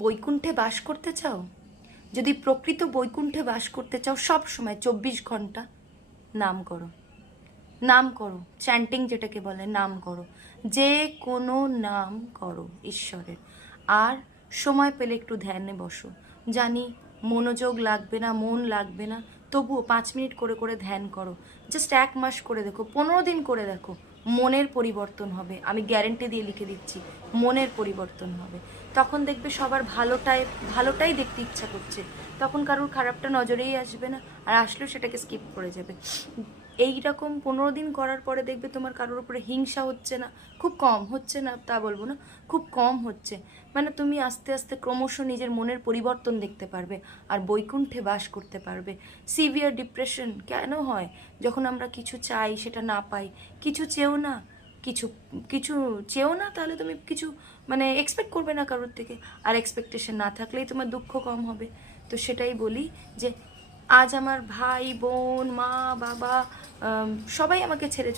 বৈকুণ্ঠে বাস করতে চাও? যদি প্রকৃত বৈকুণ্ঠে বাস করতে চাও, সব সময় 24 ঘন্টা নাম করো, নাম করো, চ্যান্টিং যেটাকে বলে, নাম করো, যে কোনো নাম করো ঈশ্বরের। আর সময় পেলে একটু ধ্যানে বসো। জানি মনোযোগ লাগবে না, মন লাগবে না, তবুও 5 মিনিট করে করে ধ্যান করো। জাস্ট 1 মাস করে দেখো, 15 দিন করে দেখো, মনের পরিবর্তন হবে। আমি গ্যারেন্টি দিয়ে লিখে দিচ্ছি, মনের পরিবর্তন হবে। তখন দেখবে সবার ভালোটাই দেখতে ইচ্ছা করছে, তখন কারোর খারাপটা নজরেই আসবে না, আর আসলেও সেটাকে স্কিপ করে যাবে। এই রকম 15 দিন করার পরে দেখবে তোমার কারোর উপরে হিংসা হচ্ছে না, খুব কম হচ্ছে না তা বলবো না, খুব কম হচ্ছে। মানে তুমি আস্তে আস্তে ক্রমশ নিজের মনের পরিবর্তন দেখতে পারবে, আর বৈকুণ্ঠে বাস করতে পারবে। সিভিয়ার ডিপ্রেশন কেন হয়? যখন আমরা কিছু চাই সেটা না পাই। কিছু চেও না, কিছু কিছু চেও না, তাহলে তুমি কিছু মানে এক্সপেক্ট করবে না কারোর থেকে, আর এক্সপেকটেশন না থাকলেই তোমার দুঃখ কম হবে। তো সেটাই বলি যে আজ আমার ভাই বোন মা বাবা সবাই আমাকে ছেড়ে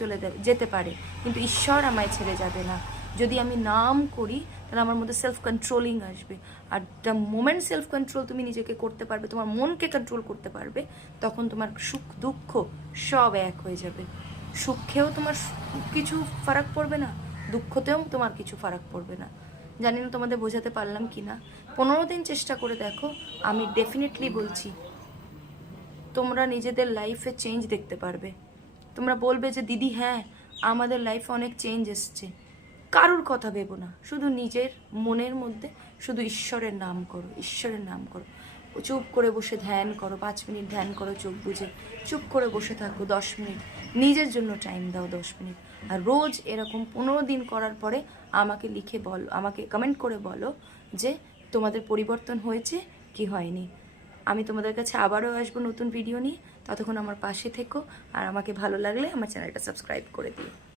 যেতে পারে, কিন্তু ঈশ্বর আমায় ছেড়ে যাবে না। যদি আমি নাম করি তাহলে আমার মধ্যে সেলফ কন্ট্রোলিং আসবে, are the moment self control তুমি নিজেকে করতে পারবে, তোমার মনকে কন্ট্রোল করতে পারবে, তখন তোমার সুখ দুঃখ সব এক হয়ে যাবে। সুখেও তোমার কিছু ফারাক পড়বে না, দুঃখতেও তোমার কিছু ফারাক পড়বে না। জানি না তোমাদের বোঝাতে পারলাম কি না। 15 দিন চেষ্টা করে দেখো, আমি ডেফিনেটলি বলছি তোমরা নিজেদের লাইফে চেঞ্জ দেখতে পারবে। তোমরা বলবে যে দিদি হ্যাঁ আমাদের লাইফে অনেক চেঞ্জ এসছে। কারুর কথা ভেবো না, শুধু নিজের মনের মধ্যে শুধু ঈশ্বরের নাম করো, ঈশ্বরের নাম করো। চুপ করে বসে ধ্যান করো, 5 মিনিট ধ্যান করো চোখ বুজে, চুপ করে বসে থাকো 10 মিনিট, নিজের জন্য টাইম দাও 10 মিনিট। আর রোজ এরকম 15 দিন করার পরে আমাকে লিখে বলো, আমাকে কমেন্ট করে বলো যে তোমাদের পরিবর্তন হয়েছে কি হয়নি। আমি তোমাদের কাছে আবারও আসবো নতুন ভিডিও নিয়ে। ততক্ষণ আমার পাশে থেকো, আর আমাকে ভালো লাগলে আমার চ্যানেলটা সাবস্ক্রাইব করে দিও।